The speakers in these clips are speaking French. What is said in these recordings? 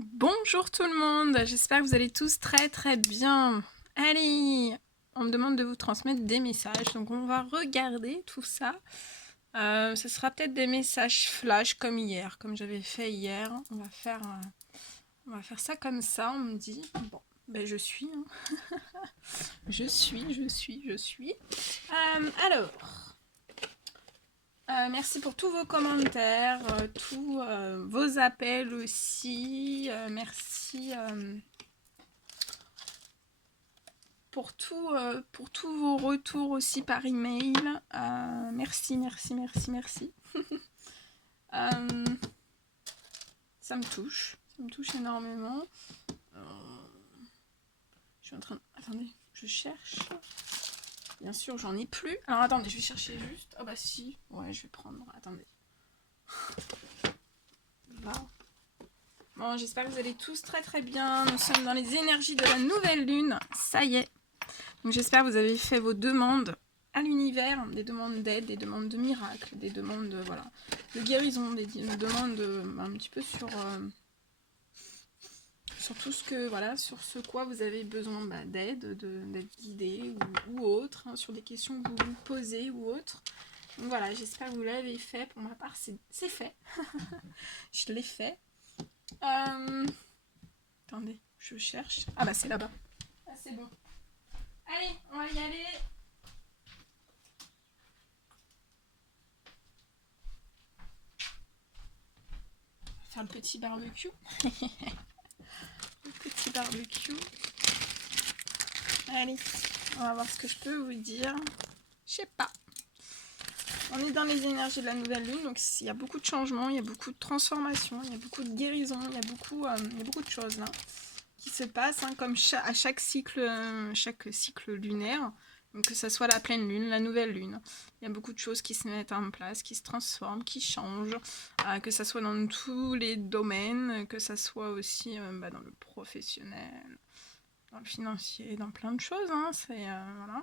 Bonjour tout le monde, j'espère que vous allez tous très bien. Allez, on me demande de vous transmettre des messages, donc on va regarder tout ça. Ce sera peut-être des messages flash comme hier, comme j'avais fait hier. On va faire ça comme ça, on me dit. Bon, ben je suis. Hein. Je suis. Alors, merci pour tous vos commentaires, tous vos appels aussi. Merci pour tous vos retours aussi par email. Merci. Ça me touche énormément. Je suis en train de... Attendez, je cherche. Bien sûr, j'en ai plus. Alors attendez, je vais chercher juste. Oh bah si, ouais, je vais prendre. Attendez. Là. Bon, j'espère que vous allez tous très bien. Nous sommes dans les énergies de la nouvelle lune. Ça y est. Donc j'espère que vous avez fait vos demandes à l'univers, des demandes d'aide, des demandes de miracles, des demandes de guérison, des demandes un petit peu sur tout ce que sur ce quoi vous avez besoin d'aide, d'être guidé ou autre, hein, sur des questions que vous vous posez ou autre. Donc voilà, j'espère que vous l'avez fait. Pour ma part, c'est fait. Je l'ai fait. Attendez, je cherche. Ah bah c'est là-bas. Ah c'est bon. Allez, on va y aller. Faire le petit barbecue. Le petit barbecue. Allez, on va voir ce que je peux vous dire. Je sais pas. On est dans les énergies de la nouvelle lune, donc il y a beaucoup de changements, il y a beaucoup de transformations, il y a beaucoup de guérisons, il y a beaucoup de choses là qui se passent, hein, comme à chaque cycle lunaire. Donc que ce soit la pleine lune, la nouvelle lune, il y a beaucoup de choses qui se mettent en place, qui se transforment, qui changent, que ce soit dans tous les domaines, que ce soit aussi dans le professionnel, dans le financier, dans plein de choses. Hein, c'est voilà.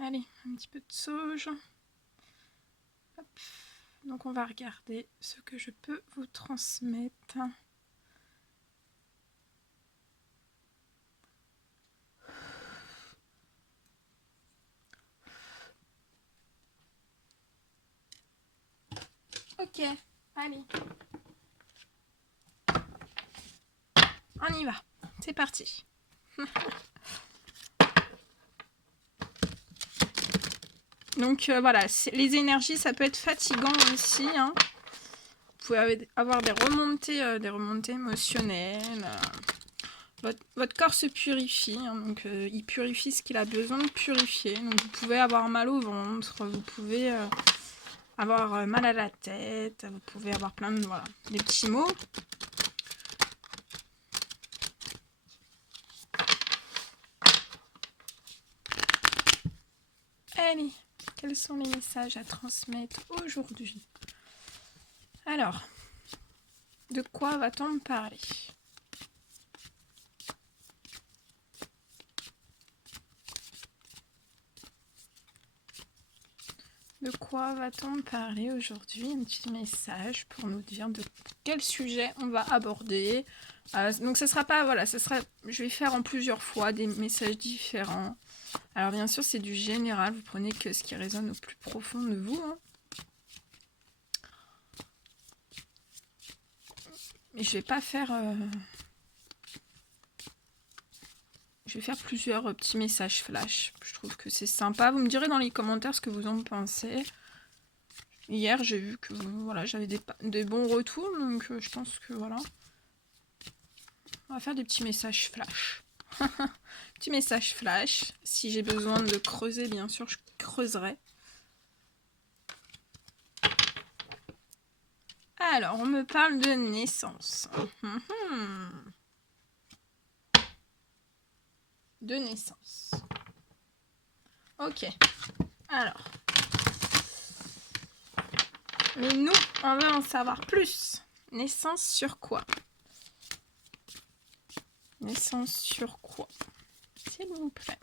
Allez, un petit peu de sauge. Hop. Donc on va regarder ce que je peux vous transmettre. Ok, allez. On y va. C'est parti. Donc voilà, les énergies, ça peut être fatigant aussi. Hein. Vous pouvez avoir des remontées émotionnelles. Votre corps se purifie, hein, donc il purifie ce qu'il a besoin de purifier. Donc vous pouvez avoir mal au ventre, vous pouvez avoir mal à la tête, vous pouvez avoir plein de des petits mots. Allez, quels sont les messages à transmettre aujourd'hui? Alors, de quoi va-t-on me parler? De quoi va-t-on me parler aujourd'hui? Un petit message pour nous dire de quel sujet on va aborder. Donc ce sera pas, je vais faire en plusieurs fois des messages différents. Alors bien sûr c'est du général, vous prenez que ce qui résonne au plus profond de vous. Hein. Mais je vais pas faire... Je vais faire plusieurs petits messages flash. Je trouve que c'est sympa. Vous me direz dans les commentaires ce que vous en pensez. Hier, j'ai vu que j'avais des bons retours, donc je pense que voilà. On va faire des petits messages flash. Petits messages flash. Si j'ai besoin de creuser, bien sûr, je creuserai. Alors, on me parle de naissance. De naissance. Ok. Alors. Mais nous, on va en savoir plus. Naissance sur quoi? Naissance sur quoi? S'il vous plaît.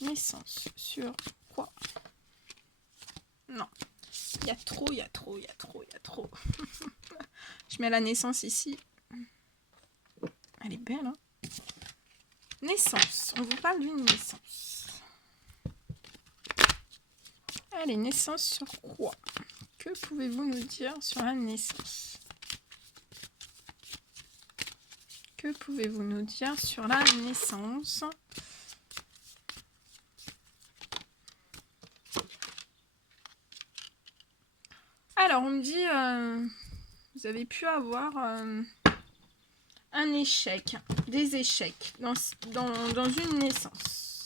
Naissance sur quoi? Non. Il y a trop. mets la naissance ici. Elle est belle, hein? Naissance. On vous parle d'une naissance. Allez, naissance sur quoi? Que pouvez-vous nous dire sur la naissance? Que pouvez-vous nous dire sur la naissance? Alors, on me dit, vous avez pu avoir un échec, des échecs dans une naissance.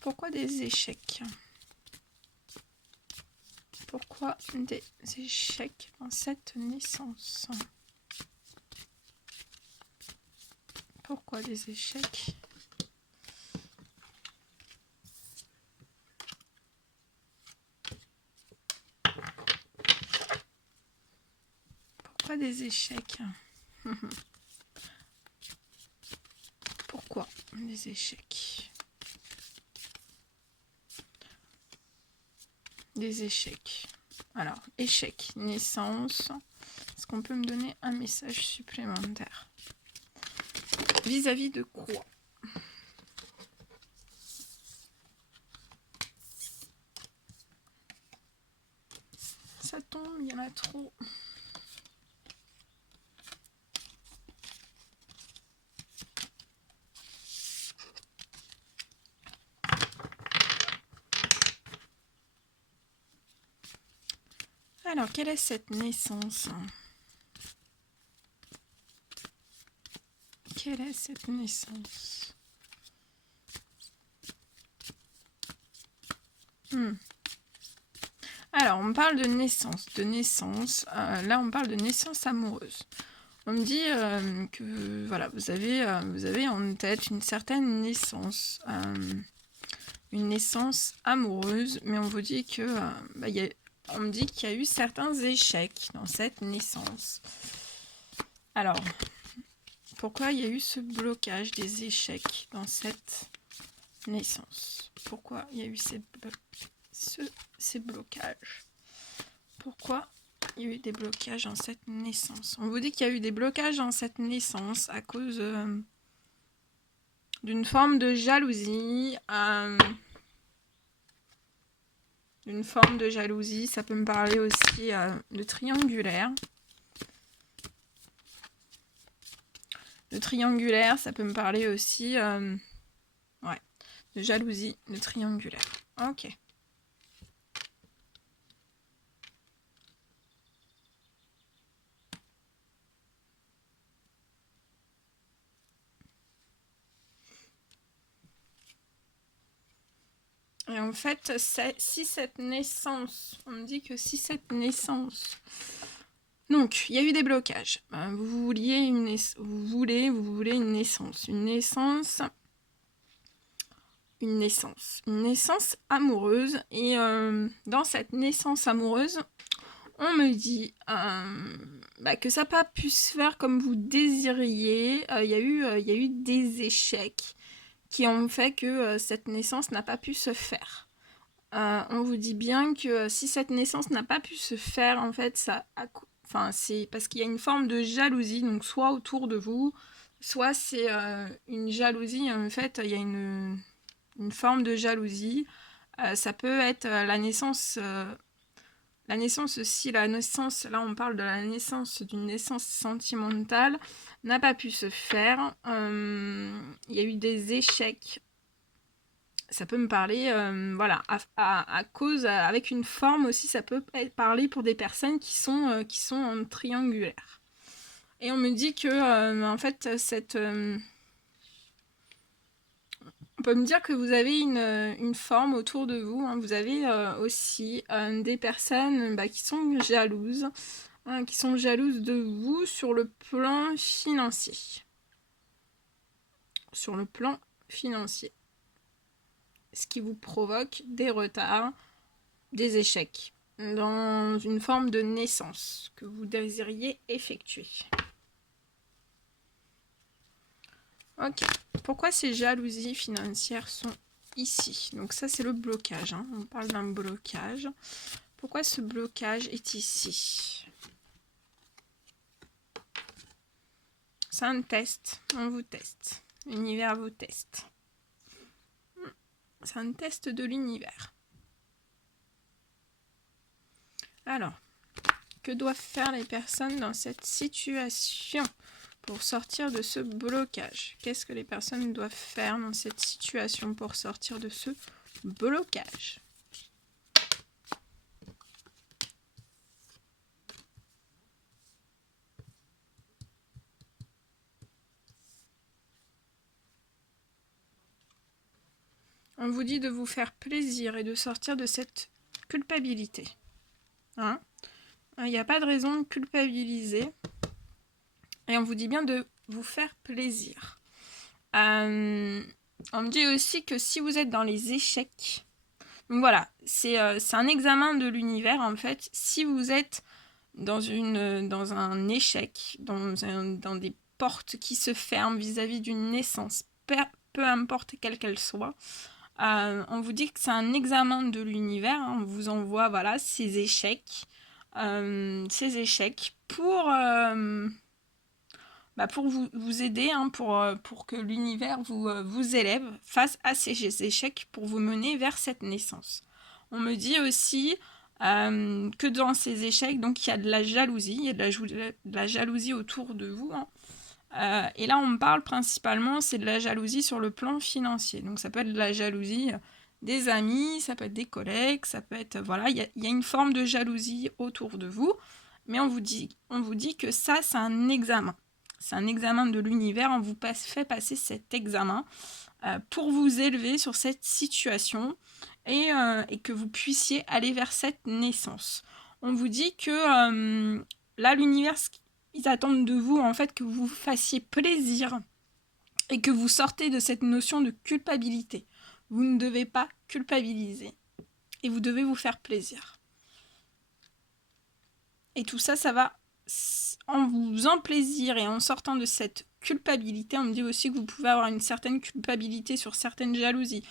Pourquoi des échecs? Pourquoi des échecs dans cette naissance? Pourquoi des échecs? Pourquoi des échecs? Pourquoi des échecs? Des échecs. Alors, échec, naissance. Est-ce qu'on peut me donner un message supplémentaire? Vis-à-vis de quoi? Ça tombe, il y en a trop. Alors, quelle est cette naissance? Quelle est cette naissance? Alors, on parle de naissance, là, on parle de naissance amoureuse. On me dit que voilà, vous avez en tête une certaine naissance, une naissance amoureuse, mais on vous dit que on me dit qu'il y a eu certains échecs dans cette naissance. Alors, pourquoi il y a eu ce blocage des échecs dans cette naissance? Pourquoi il y a eu ces blocages? Pourquoi il y a eu des blocages dans cette naissance? On vous dit qu'il y a eu des blocages dans cette naissance à cause d'une forme de jalousie. Une forme de jalousie, ça peut me parler aussi de triangulaire. Le triangulaire, ça peut me parler aussi de jalousie, de triangulaire. Ok. Et en fait, si cette naissance, on me dit que si cette naissance... Donc, il y a eu des blocages. Vous voulez une naissance. Une naissance amoureuse. Et dans cette naissance amoureuse, on me dit que ça n'a pas pu se faire comme vous désiriez. Il y a eu des échecs qui ont fait que cette naissance n'a pas pu se faire. On vous dit bien que si cette naissance n'a pas pu se faire, en fait, c'est parce qu'il y a une forme de jalousie, donc soit autour de vous, soit c'est une jalousie, en fait, il y a une forme de jalousie. Ça peut être la naissance aussi, là on parle de la naissance, d'une naissance sentimentale, n'a pas pu se faire. Il y a eu des échecs. Ça peut me parler, à cause, avec une forme aussi, ça peut parler pour des personnes qui sont en triangulaire. Et on me dit que, en fait, on peut me dire que vous avez une forme autour de vous, hein. Vous avez aussi des personnes qui sont jalouses, de vous sur le plan financier. Sur le plan financier. Ce qui vous provoque des retards, des échecs, dans une forme de naissance que vous désiriez effectuer. Ok. Pourquoi ces jalousies financières sont ici. Donc ça, c'est le blocage. Hein. On parle d'un blocage. Pourquoi ce blocage est ici? C'est un test. On vous teste. L'univers vous teste. C'est un test de l'univers. Alors, que doivent faire les personnes dans cette situation pour sortir de ce blocage? Qu'est-ce que les personnes doivent faire dans cette situation pour sortir de ce blocage? On vous dit de vous faire plaisir et de sortir de cette culpabilité. Hein? Il n'y a pas de raison de culpabiliser. Et on vous dit bien de vous faire plaisir. On me dit aussi que si vous êtes dans les échecs... Donc voilà, c'est un examen de l'univers en fait. Si vous êtes dans un échec, dans des portes qui se ferment vis-à-vis d'une naissance, peu importe quelle qu'elle soit, on vous dit que c'est un examen de l'univers. Hein, on vous envoie voilà, ces échecs pour vous aider, hein, pour que l'univers vous élève face à ces échecs pour vous mener vers cette naissance. On me dit aussi que dans ces échecs, donc il y a de la jalousie, il y a de la jalousie autour de vous. Hein. Et là, on me parle principalement, c'est de la jalousie sur le plan financier. Donc ça peut être de la jalousie des amis, ça peut être des collègues, ça peut être... Voilà, il y a une forme de jalousie autour de vous. Mais on vous dit que ça, c'est un examen. C'est un examen de l'univers. On vous fait passer cet examen pour vous élever sur cette situation et que vous puissiez aller vers cette naissance. On vous dit que là, l'univers, ils attendent de vous en fait que vous fassiez plaisir et que vous sortez de cette notion de culpabilité. Vous ne devez pas culpabiliser et vous devez vous faire plaisir. Et tout ça, ça va en vous faisant plaisir et en sortant de cette culpabilité. On me dit aussi que vous pouvez avoir une certaine culpabilité sur certaines jalousies,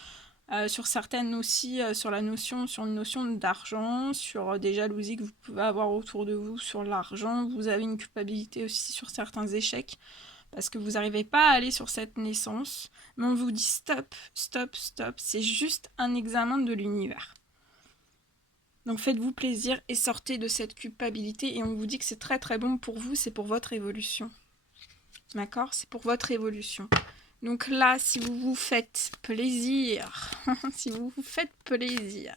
sur certaines aussi, sur une notion d'argent, sur des jalousies que vous pouvez avoir autour de vous sur l'argent. Vous avez une culpabilité aussi sur certains échecs parce que vous n'arrivez pas à aller sur cette naissance. Mais on vous dit stop, stop, stop. C'est juste un examen de l'univers. Donc faites-vous plaisir et sortez de cette culpabilité. Et on vous dit que c'est très très bon pour vous, c'est pour votre évolution. D'accord? C'est pour votre évolution. Donc là, si vous vous faites plaisir, si vous vous faites plaisir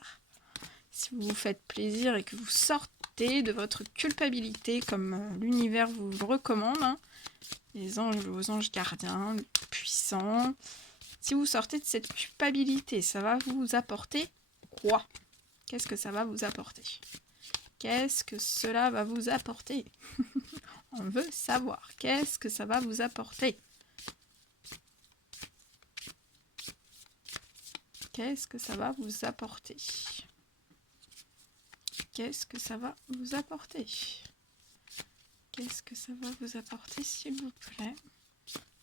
et que vous sortez de votre culpabilité comme l'univers vous le recommande, hein, les anges, vos anges gardiens, puissants, si vous sortez de cette culpabilité, ça va vous apporter quoi? Qu'est-ce que ça va vous apporter? Qu'est-ce que cela va vous apporter? On veut savoir. Qu'est-ce que ça va vous apporter? Qu'est-ce que ça va vous apporter? Qu'est-ce que ça va vous apporter? Qu'est-ce que ça va vous apporter, s'il vous plaît?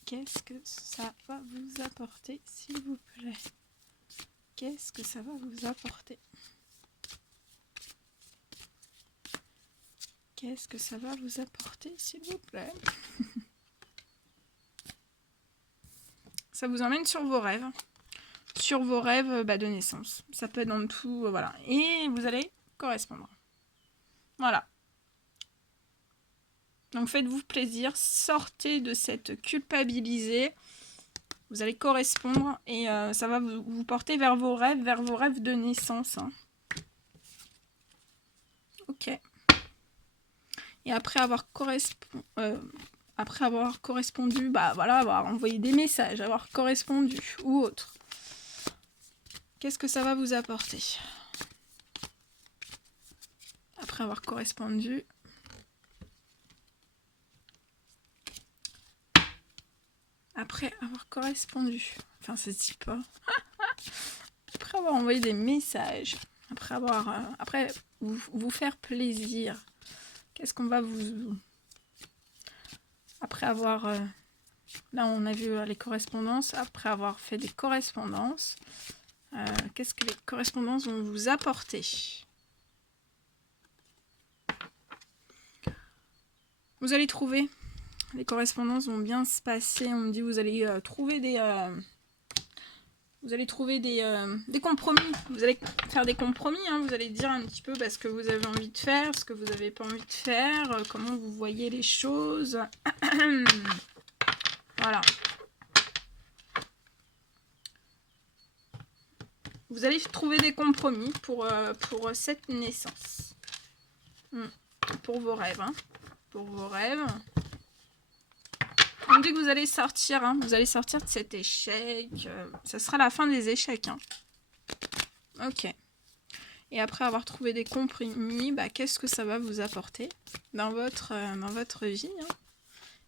Qu'est-ce que ça va vous apporter, s'il vous plaît? Qu'est-ce que ça va vous apporter? Qu'est-ce que ça va vous apporter, s'il vous plaît? Ça vous emmène sur vos rêves. Sur vos rêves de naissance. Ça peut être dans tout, voilà. Et vous allez correspondre. Voilà. Donc faites-vous plaisir, sortez de cette culpabilité. Vous allez correspondre et ça va vous porter vers vos rêves de naissance. Hein. Ok. Et après avoir correspondu, bah voilà, avoir envoyé des messages, avoir correspondu ou autre. Qu'est-ce que ça va vous apporter? Après avoir correspondu. Après avoir correspondu. Enfin, ça se dit pas. Après avoir envoyé des messages. Après vous faire plaisir. Qu'est-ce qu'on va vous... Après avoir... Là, on a vu les correspondances. Après avoir fait des correspondances. Qu'est-ce que les correspondances vont vous apporter? Vous allez trouver. Les correspondances vont bien se passer. On me dit vous allez trouver des... vous allez trouver des compromis. Vous allez faire des compromis. Hein. Vous allez dire un petit peu ce que vous avez envie de faire, ce que vous n'avez pas envie de faire, comment vous voyez les choses. Voilà. Vous allez trouver des compromis pour cette naissance. Pour vos rêves. Hein. Pour vos rêves. On dit que vous allez sortir. Hein. Vous allez sortir de cet échec. Ça sera la fin des échecs. Hein. Ok. Et après avoir trouvé des compromis, qu'est-ce que ça va vous apporter dans votre vie hein.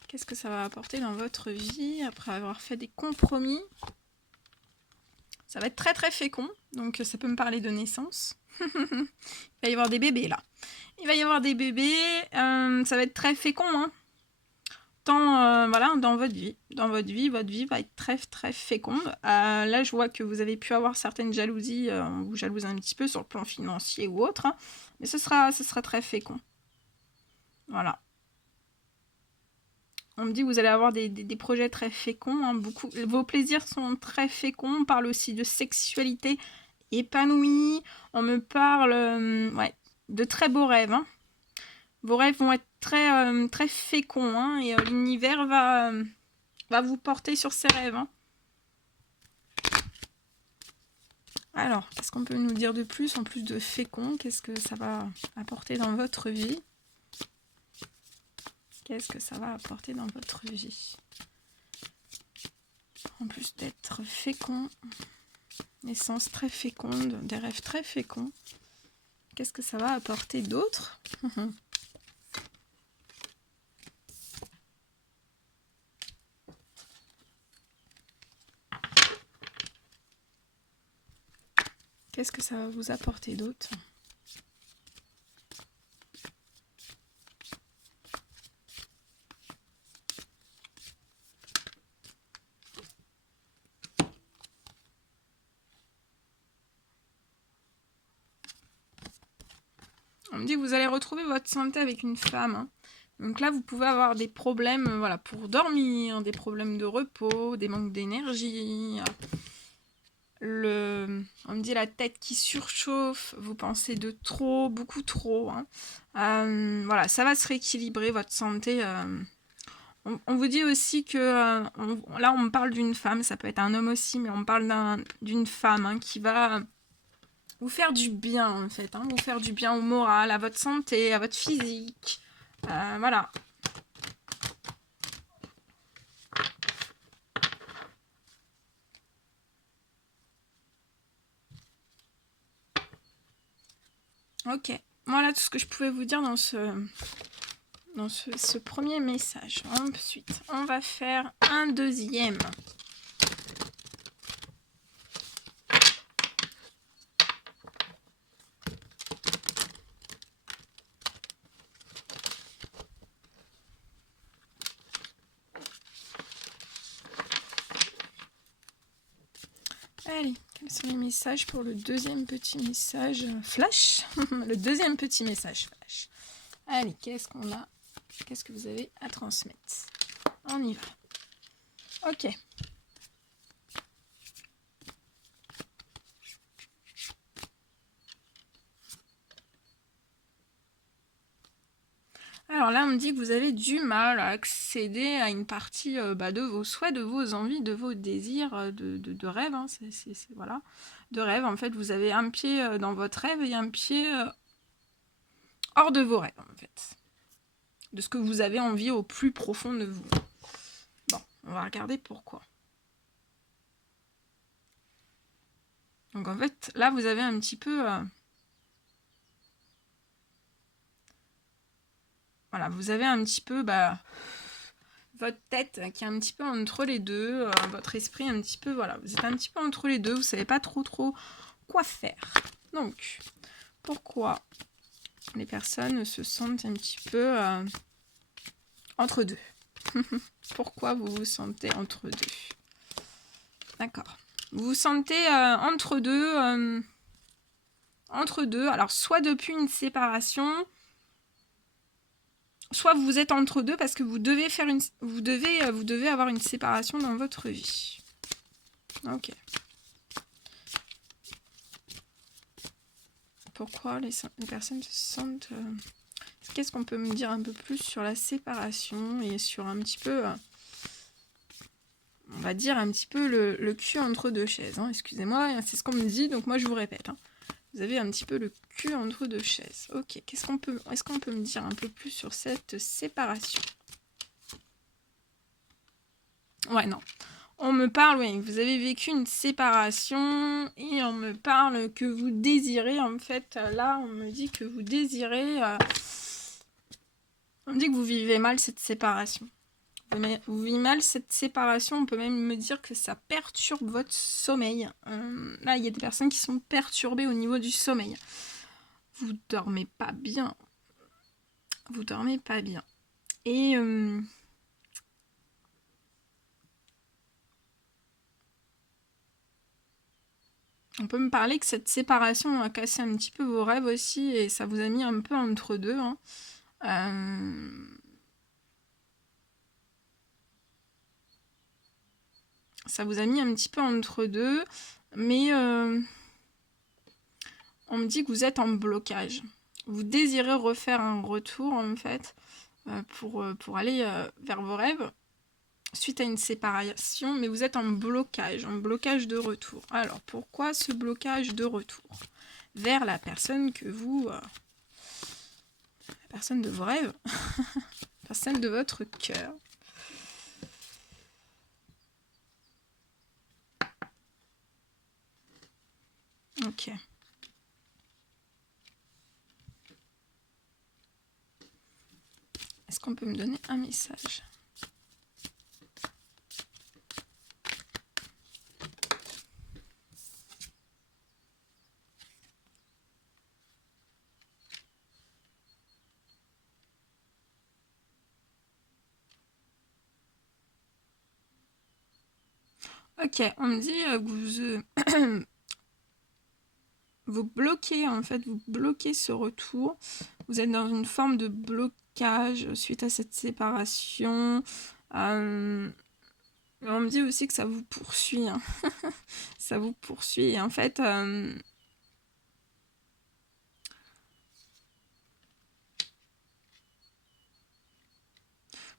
Qu'est-ce que ça va apporter dans votre vie après avoir fait des compromis? Ça va être très très fécond, donc ça peut me parler de naissance. Il va y avoir des bébés là. Il va y avoir des bébés, ça va être très fécond. Hein. Tant, voilà, dans votre vie. Dans votre vie va être très très féconde. Là, je vois que vous avez pu avoir certaines jalousies, on vous jalouse un petit peu sur le plan financier ou autre. Hein, mais ce sera très fécond. Voilà. On me dit que vous allez avoir des projets très féconds. Hein, beaucoup. Vos plaisirs sont très féconds. On parle aussi de sexualité épanouie. On me parle de très beaux rêves. Hein. Vos rêves vont être très, très féconds. Hein, et l'univers va vous porter sur ces rêves. Hein. Alors, qu'est-ce qu'on peut nous dire de plus en plus de fécond? Qu'est-ce que ça va apporter dans votre vie? Qu'est-ce que ça va apporter dans votre vie? En plus d'être fécond, naissance très féconde, des rêves très féconds, qu'est-ce que ça va apporter d'autre? Qu'est-ce que ça va vous apporter d'autre? On me dit que vous allez retrouver votre santé avec une femme. Hein. Donc là, vous pouvez avoir des problèmes voilà, pour dormir, des problèmes de repos, des manques d'énergie. On me dit la tête qui surchauffe, vous pensez de trop, beaucoup trop. Hein. Voilà, ça va se rééquilibrer, votre santé. On vous dit aussi que là, on me parle d'une femme, ça peut être un homme aussi, mais on me parle d'une femme hein, qui va vous faire du bien, en fait. Hein, vous faire du bien au moral, à votre santé, à votre physique. Voilà. Ok. Voilà tout ce que je pouvais vous dire dans ce premier message. Ensuite, on va faire un deuxième. Allez, quels sont les messages pour le deuxième petit message flash? Le deuxième petit message flash. Allez, qu'est-ce qu'on a? Qu'est-ce que vous avez à transmettre? On y va. Ok. Alors là, on me dit que vous avez du mal à accéder à une partie de vos souhaits, de vos envies, de vos désirs, de rêves. Hein. Voilà. De rêves, en fait, vous avez un pied dans votre rêve et un pied hors de vos rêves, en fait. De ce que vous avez envie au plus profond de vous. Bon, on va regarder pourquoi. Donc en fait, là, vous avez un petit peu... voilà, vous avez un petit peu votre tête qui est un petit peu entre les deux, votre esprit un petit peu, voilà, vous êtes un petit peu entre les deux, vous savez pas trop quoi faire. Donc, pourquoi les personnes se sentent un petit peu entre deux? Pourquoi vous vous sentez entre deux? D'accord. Vous vous sentez entre deux. Entre deux. Alors, soit depuis une séparation, soit vous êtes entre deux parce que vous devez avoir une séparation dans votre vie. Ok. Pourquoi les personnes se sentent... Qu'est-ce qu'on peut me dire un peu plus sur la séparation et sur un petit peu... on va dire un petit peu le cul entre deux chaises. Hein. Excusez-moi, c'est ce qu'on me dit, donc moi je vous répète. Hein. Vous avez un petit peu le cul entre deux chaises. Ok, est-ce qu'on peut me dire un peu plus sur cette séparation? Ouais, non. On me parle, oui, vous avez vécu une séparation et on me parle que vous désirez, en fait, là, on me dit que vous désirez... on me dit que vous vivez mal cette séparation. Vous vivez mal cette séparation, on peut même me dire que ça perturbe votre sommeil. Là, il y a des personnes qui sont perturbées au niveau du sommeil. Vous dormez pas bien. Vous dormez pas bien. Et... on peut me parler que cette séparation a cassé un petit peu vos rêves aussi et ça vous a mis un peu entre deux. Hein. Ça vous a mis un petit peu entre deux, mais on me dit que vous êtes en blocage. Vous désirez refaire un retour en fait pour aller vers vos rêves suite à une séparation, mais vous êtes en blocage de retour. Alors pourquoi ce blocage de retour vers la personne que vous... la personne de vos rêves, la personne de votre cœur. Ok. Est-ce qu'on peut me donner un message ? Ok, on me dit que vous bloquez, en fait, vous bloquez ce retour. Vous êtes dans une forme de blocage suite à cette séparation. On me dit aussi que ça vous poursuit. Hein. Ça vous poursuit. Et en fait...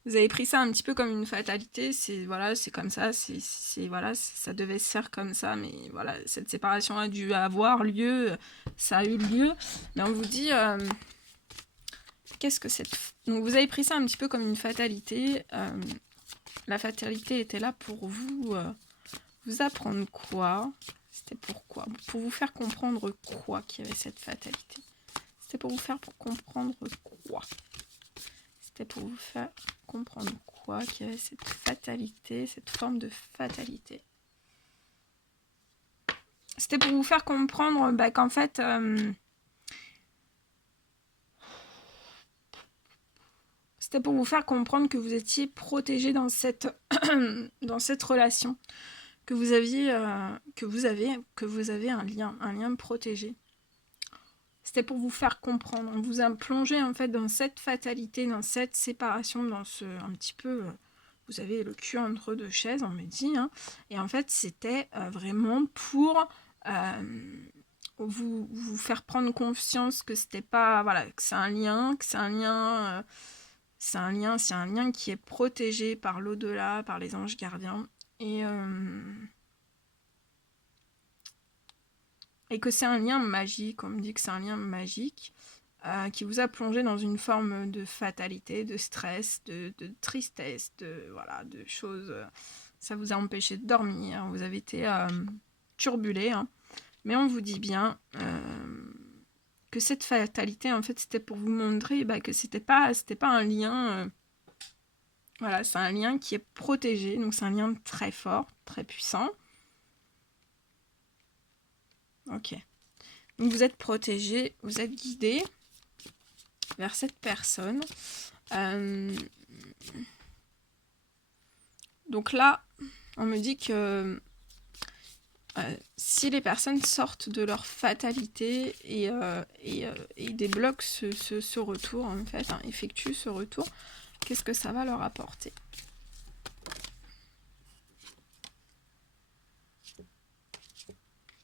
vous avez pris ça un petit peu comme une fatalité, c'est voilà, c'est comme ça, c'est voilà, ça devait se faire comme ça, mais voilà, cette séparation a dû avoir lieu, ça a eu lieu, mais on vous dit qu'est-ce que c'est. Donc vous avez pris ça un petit peu comme une fatalité. La fatalité était là pour vous apprendre quoi? C'était pourquoi? Pour vous faire comprendre quoi qu'il y avait cette fatalité? C'était pour vous faire comprendre quoi? C'était pour vous faire comprendre quoi qu'il y avait cette fatalité, cette forme de fatalité. C'était pour vous faire comprendre qu'en fait, c'était pour vous faire comprendre que vous étiez protégé dans cette, dans cette relation, que vous aviez, que vous avez un lien protégé. C'était pour vous faire comprendre. On vous a plongé en fait dans cette fatalité, dans cette séparation, dans ce un petit peu. Vous avez le cul entre deux chaises, on me dit. Hein, et en fait, c'était vraiment pour vous faire prendre conscience que c'était pas voilà, que c'est un lien, c'est un lien qui est protégé par l'au-delà, par les anges gardiens. Et que c'est un lien magique, on me dit que c'est un lien magique qui vous a plongé dans une forme de fatalité, de stress, de tristesse, voilà, de choses. Ça vous a empêché de dormir, vous avez été turbulé, hein. Mais on vous dit bien que cette fatalité, en fait, c'était pour vous montrer que c'était pas un lien. Voilà, c'est un lien qui est protégé, donc c'est un lien très fort, très puissant. Ok. Donc vous êtes protégé, vous êtes guidé vers cette personne. Donc là, on me dit que si les personnes sortent de leur fatalité et débloquent ce retour, en fait, hein, effectuent ce retour, qu'est-ce que ça va leur apporter?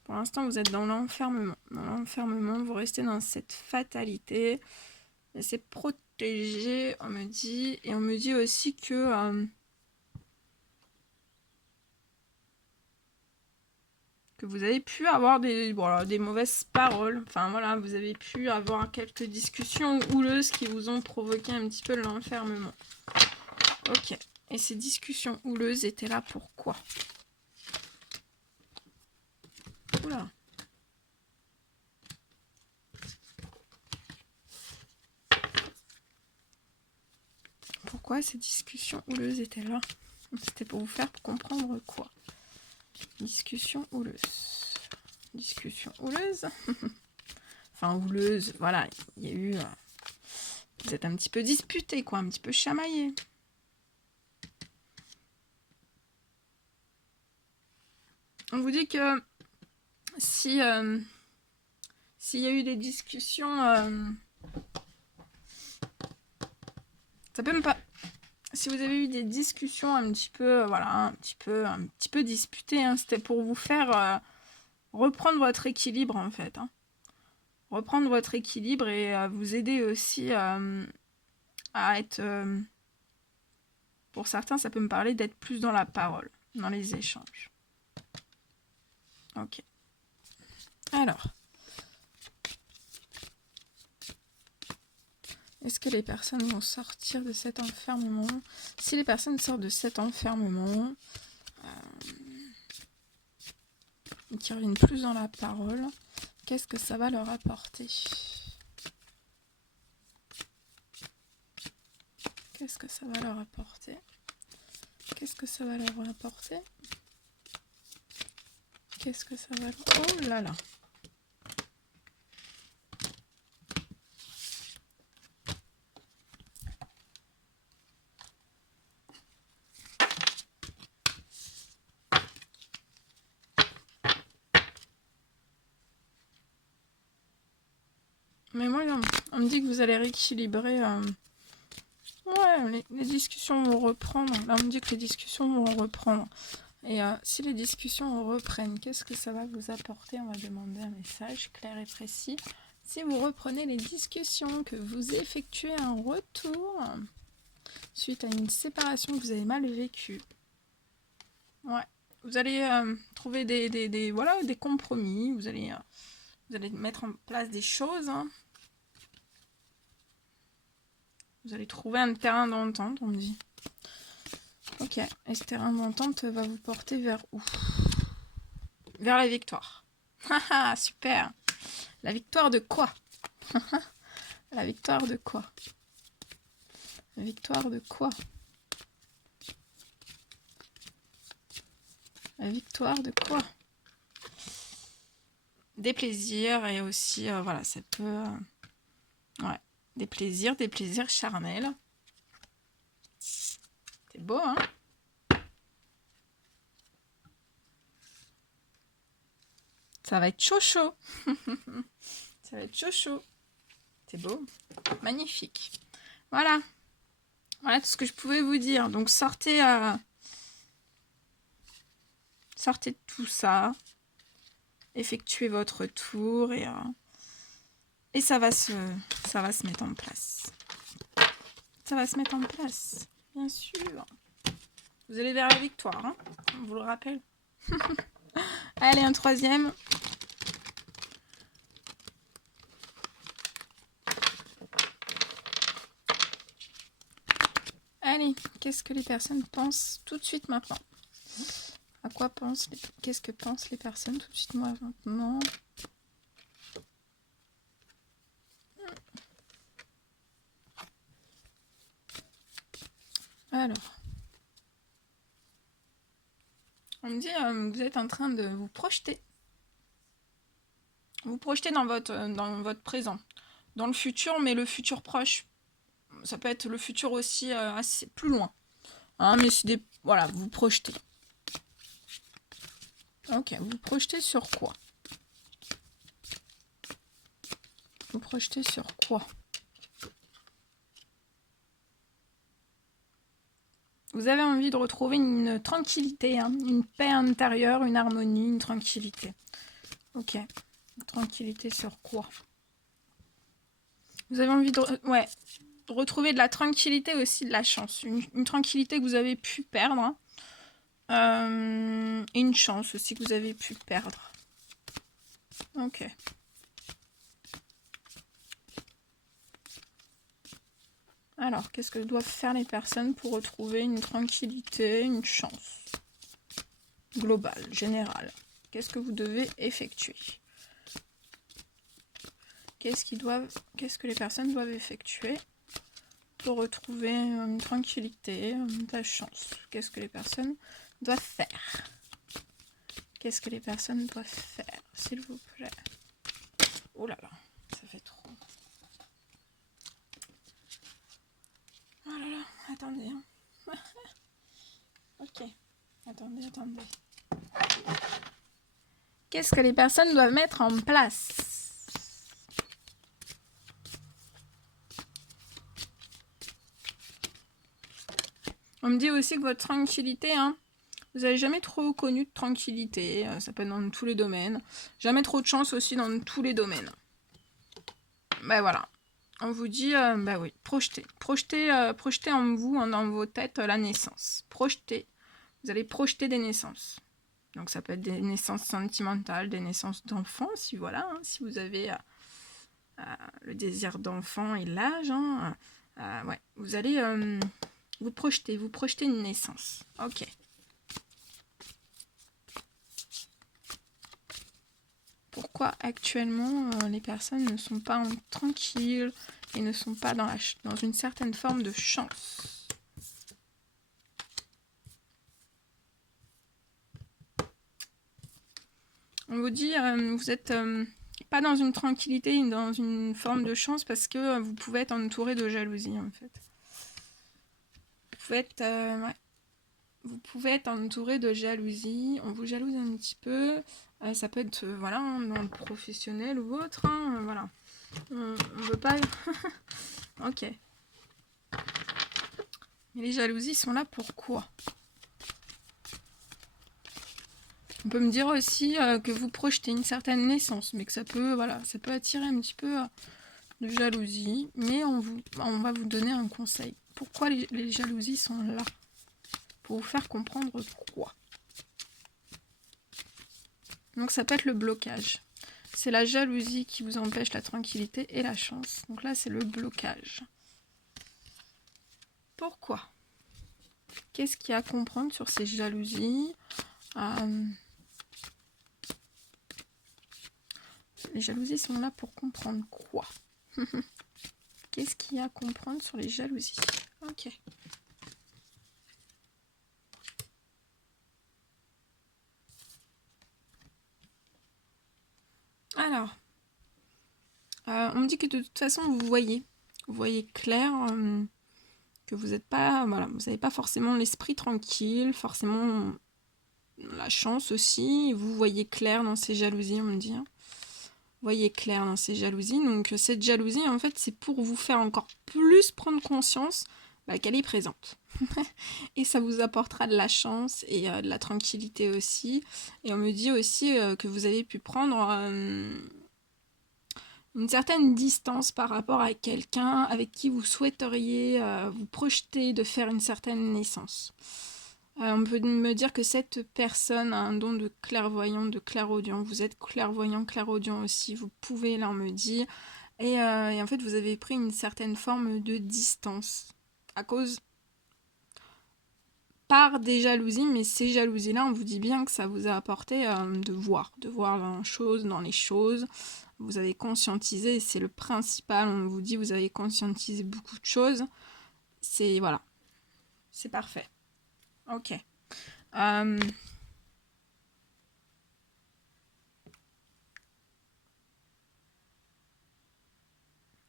Pour l'instant, vous êtes dans l'enfermement. Dans l'enfermement, vous restez dans cette fatalité. Et c'est protégé, on me dit. Et on me dit aussi que vous avez pu avoir des mauvaises paroles. Enfin voilà, vous avez pu avoir quelques discussions houleuses qui vous ont provoqué un petit peu l'enfermement. Ok. Et ces discussions houleuses étaient là pour quoi? Oula. Pourquoi ces discussions houleuses étaient là? C'était pour vous faire comprendre quoi? Discussion houleuse. Discussion houleuse. Enfin, houleuse, voilà. Il y a eu... vous êtes un petit peu disputé, quoi. Un petit peu chamaillé. On vous dit que si... s'il y a eu des discussions... ça peut même pas... Si vous avez eu des discussions un petit peu... voilà, un petit peu disputées, hein, c'était pour vous faire... reprendre votre équilibre en fait. Hein. Reprendre votre équilibre et vous aider aussi à être... pour certains, ça peut me parler d'être plus dans la parole, dans les échanges. Ok. Alors. Est-ce que les personnes vont sortir de cet enfermement? Si les personnes sortent de cet enfermement, et qui reviennent plus dans la parole, qu'est-ce que ça va leur apporter? Qu'est-ce que ça va leur apporter? Qu'est-ce que ça va leur apporter? Qu'est-ce que ça va leur... Oh là là! Mais moi, on me dit que vous allez rééquilibrer... Ouais, les discussions vont reprendre. Là, on me dit que les discussions vont reprendre. Et si les discussions reprennent, qu'est-ce que ça va vous apporter? On va demander un message clair et précis. Si vous reprenez les discussions, que vous effectuez un retour suite à une séparation que vous avez mal vécue. Ouais. Vous allez trouver des compromis. Vous allez mettre en place des choses. Hein. Vous allez trouver un terrain d'entente, on me dit. Ok, et ce terrain d'entente va vous porter vers où? Vers la victoire. Haha, super. La victoire de quoi? La victoire de quoi? La victoire de quoi? La victoire de quoi? Des plaisirs et aussi, voilà, ça peut... ouais, des plaisirs charnels. C'est beau, hein? Ça va être chaud chaud. Ça va être chaud chaud. C'est beau. Magnifique. Voilà. Voilà tout ce que je pouvais vous dire. Donc sortez sortez de tout ça. Effectuez votre tour et ça va se mettre en place. Ça va se mettre en place, bien sûr. Vous allez vers la victoire, hein, on vous le rappelle. Allez, un troisième. Allez, qu'est-ce que les personnes pensent tout de suite maintenant? À quoi pensent qu'est-ce que pensent les personnes tout de suite maintenant? Alors, on me dit vous êtes en train de vous projeter. Vous projetez dans votre présent, dans le futur, mais le futur proche. Ça peut être le futur aussi assez plus loin. Hein, mais c'est voilà, vous projetez. Ok, vous projetez sur quoi? Vous projetez sur quoi? Vous avez envie de retrouver une tranquillité, hein, une paix intérieure, une harmonie, une tranquillité. Ok. Une tranquillité sur quoi? Vous avez envie de retrouver de la tranquillité aussi, de la chance. Une tranquillité que vous avez pu perdre. Et une chance aussi que vous avez pu perdre. Ok. Alors, qu'est-ce que doivent faire les personnes pour retrouver une tranquillité, une chance globale, générale? Qu'est-ce que vous devez effectuer? Qu'est-ce que les personnes doivent effectuer pour retrouver une tranquillité, de la chance? Qu'est-ce que les personnes doivent faire? Qu'est-ce que les personnes doivent faire, s'il vous plaît? Oh là là, ça fait trop. Oh là là, attendez. Hein. Ok, attendez. Qu'est-ce que les personnes doivent mettre en place? On me dit aussi que votre tranquillité, hein, vous n'avez jamais trop connu de tranquillité, ça peut être dans tous les domaines. Jamais trop de chance aussi dans tous les domaines. Ben voilà. On vous dit, bah oui, projetez en vous, dans vos têtes, la naissance. Projetez. Vous allez projeter des naissances. Donc ça peut être des naissances sentimentales, des naissances d'enfants, si voilà, hein, si vous avez le désir d'enfant et l'âge, hein, ouais, vous allez vous projeter une naissance. Ok. Pourquoi actuellement les personnes ne sont pas tranquilles et ne sont pas dans une certaine forme de chance? On vous dit, vous êtes pas dans une tranquillité, dans une forme de chance parce que vous pouvez être entouré de jalousie en fait. Vous pouvez être entouré de jalousie, on vous jalouse un petit peu, ça peut être voilà, dans le professionnel ou autre, hein, voilà. On veut pas... Ok. Mais les jalousies sont là pourquoi? On peut me dire aussi que vous projetez une certaine naissance, mais que ça peut, voilà, ça peut attirer un petit peu de jalousie. Mais on va vous donner un conseil. Pourquoi les jalousies sont là? Pour vous faire comprendre quoi. Donc ça peut être le blocage. C'est la jalousie qui vous empêche la tranquillité et la chance. Donc là, c'est le blocage. Pourquoi? Qu'est-ce qu'il y a à comprendre sur ces jalousies? Les jalousies sont là pour comprendre quoi? Qu'est-ce qu'il y a à comprendre sur les jalousies? Ok. Alors, on me dit que de toute façon, vous voyez clair, que vous n'êtes pas, voilà, vous n'avez pas forcément l'esprit tranquille, forcément la chance aussi. Vous voyez clair dans ces jalousies, on me dit. Hein. Vous voyez clair dans ces jalousies. Donc cette jalousie, en fait, c'est pour vous faire encore plus prendre conscience qu'elle est présente. Et ça vous apportera de la chance et de la tranquillité aussi. Et on me dit aussi que vous avez pu prendre une certaine distance par rapport à quelqu'un avec qui vous souhaiteriez vous projeter de faire une certaine naissance. On peut me dire que cette personne a un don de clairvoyant, de clairaudient. Vous êtes clairvoyant, clairaudient aussi, vous pouvez, là on me dit. Et en fait, vous avez pris une certaine forme de distance. À cause... Par des jalousies, mais ces jalousies-là, on vous dit bien que ça vous a apporté de voir dans les choses. Vous avez conscientisé, c'est le principal, on vous dit, vous avez conscientisé beaucoup de choses. C'est, voilà, c'est parfait. Ok.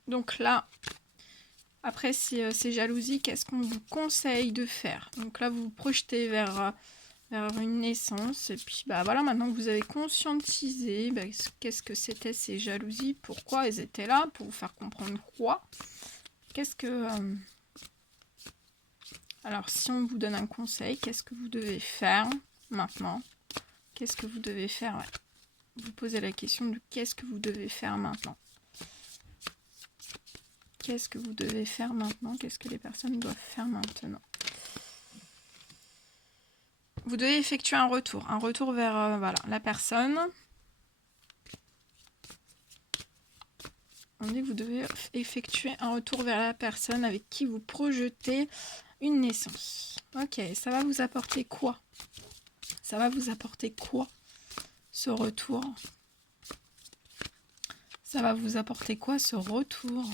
Donc là, après ces jalousies, qu'est-ce qu'on vous conseille de faire? Donc là, vous vous projetez vers vers une naissance. Et puis bah voilà, maintenant que vous avez conscientisé qu'est-ce que c'était ces jalousies, pourquoi elles étaient là, pour vous faire comprendre quoi. Qu'est-ce que... Alors si on vous donne un conseil, qu'est-ce que vous devez faire maintenant? Qu'est-ce que vous devez faire? Ouais. Vous posez la question de qu'est-ce que vous devez faire maintenant? Qu'est-ce que vous devez faire maintenant? Qu'est-ce que les personnes doivent faire maintenant? Vous devez effectuer un retour vers voilà, la personne. On dit que vous devez effectuer un retour vers la personne avec qui vous projetez une naissance. Ok, ça va vous apporter quoi? Ça va vous apporter quoi, ce retour? Ça va vous apporter quoi, ce retour?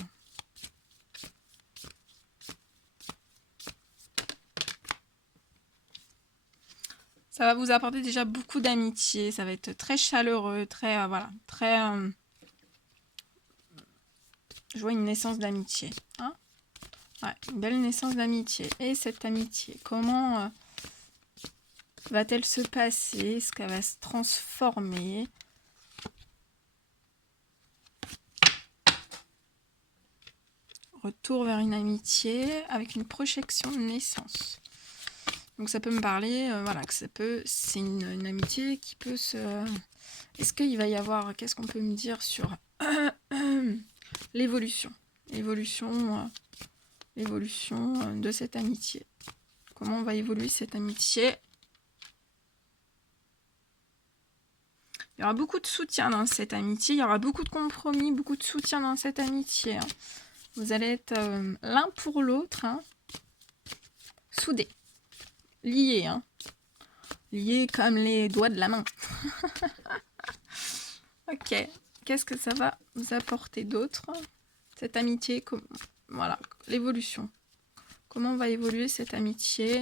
Ça va vous apporter déjà beaucoup d'amitié. Ça va être très chaleureux, très... voilà, très... je vois une naissance d'amitié. Hein, ouais, une belle naissance d'amitié. Et cette amitié, comment va-t-elle se passer? Est-ce qu'elle va se transformer? Retour vers une amitié avec une projection de naissance. Donc ça peut me parler, voilà, que ça peut, c'est une amitié qui peut se... Est-ce qu'il va y avoir, qu'est-ce qu'on peut me dire sur l'évolution? L'évolution de cette amitié. Comment va évoluer cette amitié? Il y aura beaucoup de soutien dans cette amitié, il y aura beaucoup de compromis, beaucoup de soutien dans cette amitié. Hein. Vous allez être l'un pour l'autre, hein, soudés, liés, hein. Liés comme les doigts de la main. Ok, qu'est-ce que ça va vous apporter d'autre? Cette amitié, voilà, l'évolution. Comment va évoluer cette amitié?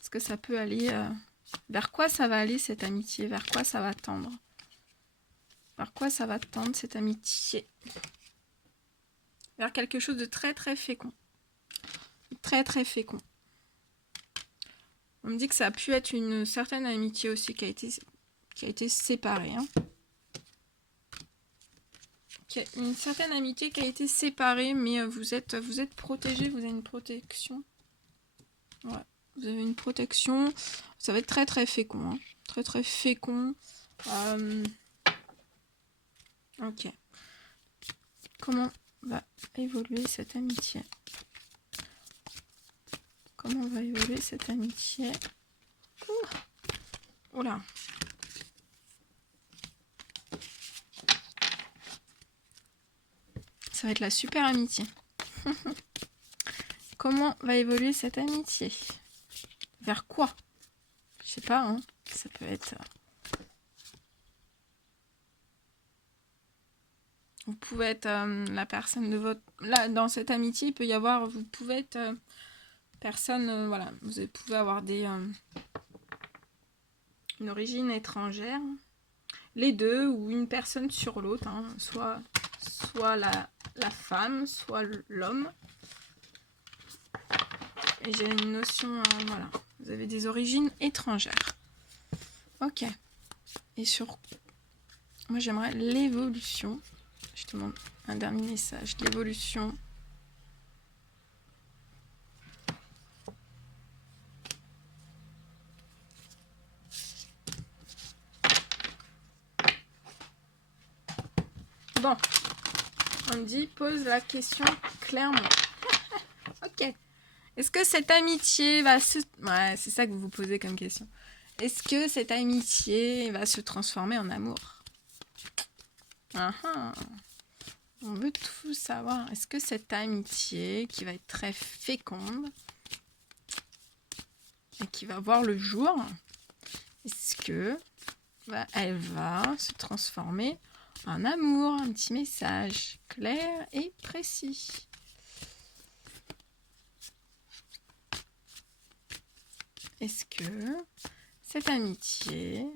Est-ce que ça peut aller... vers quoi ça va aller cette amitié? Vers quoi ça va tendre? Vers quoi ça va tendre cette amitié? Vers quelque chose de très très fécond. Très très fécond. On me dit que ça a pu être une certaine amitié aussi qui a été séparée. Hein. Une certaine amitié qui a été séparée, mais vous êtes protégé, vous avez une protection. Ouais, vous avez une protection. Ça va être très très fécond. Hein. Très très fécond. Ok. Comment va évoluer cette amitié? Comment va évoluer cette amitié? Oula. Ça va être la super amitié. Comment va évoluer cette amitié? Vers quoi? Je sais pas, hein. Ça peut être... Vous pouvez être la personne de votre... Là, dans cette amitié, il peut y avoir... Vous pouvez être personne... voilà, vous pouvez avoir des... une origine étrangère. Les deux, ou une personne sur l'autre. Hein, soit la femme, soit l'homme. Et j'ai une notion... voilà, vous avez des origines étrangères. Ok. Et sur... Moi, j'aimerais l'évolution. Je te demande un dernier message. L'évolution. Bon. On me dit, pose la question clairement. Ok. Est-ce que cette amitié va se... Ouais, c'est ça que vous vous posez comme question. Est-ce que cette amitié va se transformer en amour? On veut tout savoir. Est-ce que cette amitié qui va être très féconde et qui va voir le jour, est-ce que elle va se transformer en amour? Un petit message clair et précis. Est-ce que cette amitié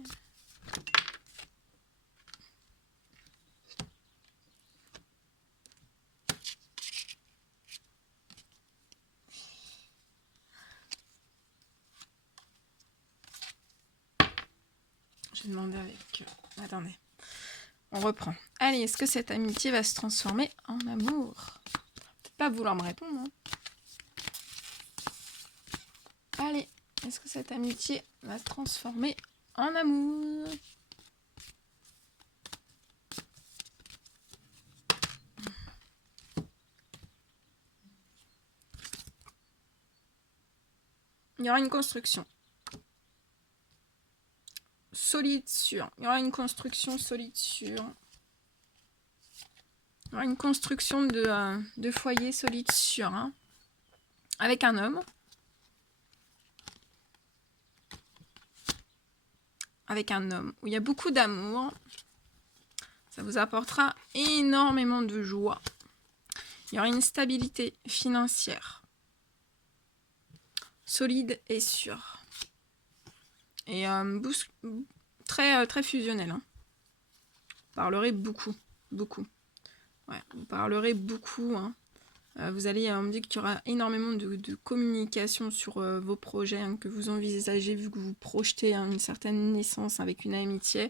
vais demander avec... Attendez. On reprend. Allez, est-ce que cette amitié va se transformer en amour? Peut-être pas vouloir me répondre. Hein. Allez, est-ce que cette amitié va se transformer en amour? Il y aura une construction. Solide, sûr. Il y aura une construction solide, sûr. Il y aura une construction de foyer solide, sûr. Hein. Avec un homme. Avec un homme où il y a beaucoup d'amour. Ça vous apportera énormément de joie. Il y aura une stabilité financière. Solide et sûre. Et très fusionnel. Hein. Vous parlerez beaucoup. Beaucoup. Ouais, vous parlerez beaucoup. Hein. Vous allez, on me dit qu'il y aura énormément de communication sur vos projets hein, que vous envisagez, vu que vous projetez hein, une certaine naissance avec une amitié.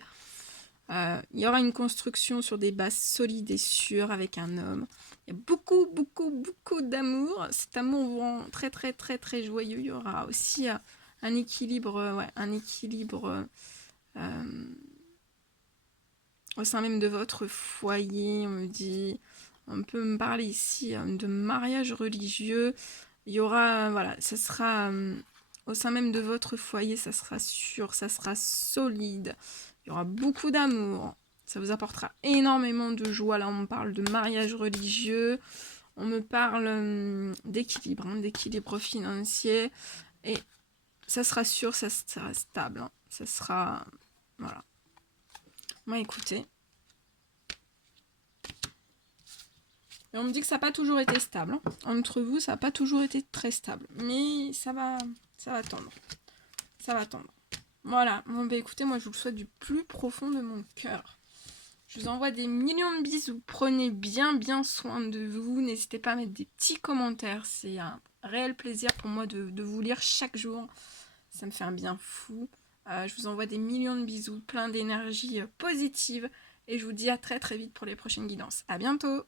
Il y aura une construction sur des bases solides et sûres avec un homme. Il y a beaucoup d'amour. Cet amour vous rend très joyeux. Il y aura aussi un équilibre, au sein même de votre foyer. On me dit, on peut me parler ici de mariage religieux. Il y aura, voilà, ça sera au sein même de votre foyer, ça sera sûr, ça sera solide. Il y aura beaucoup d'amour. Ça vous apportera énormément de joie. Là, on me parle de mariage religieux. On me parle d'équilibre, hein, d'équilibre financier. Et ça sera sûr, ça sera stable. Hein. Ça sera... Voilà. Moi, écoutez. Et on me dit que ça n'a pas toujours été stable. Hein. Entre vous, ça n'a pas toujours été très stable. Mais ça va tendre. Ça va tendre. Voilà. Bon, bah écoutez, moi, je vous le souhaite du plus profond de mon cœur. Je vous envoie des millions de bisous. Prenez bien soin de vous. N'hésitez pas à mettre des petits commentaires. C'est un réel plaisir pour moi de vous lire chaque jour. Ça me fait un bien fou. Je vous envoie des millions de bisous, plein d'énergie positive. Et je vous dis à très vite pour les prochaines guidances. À bientôt!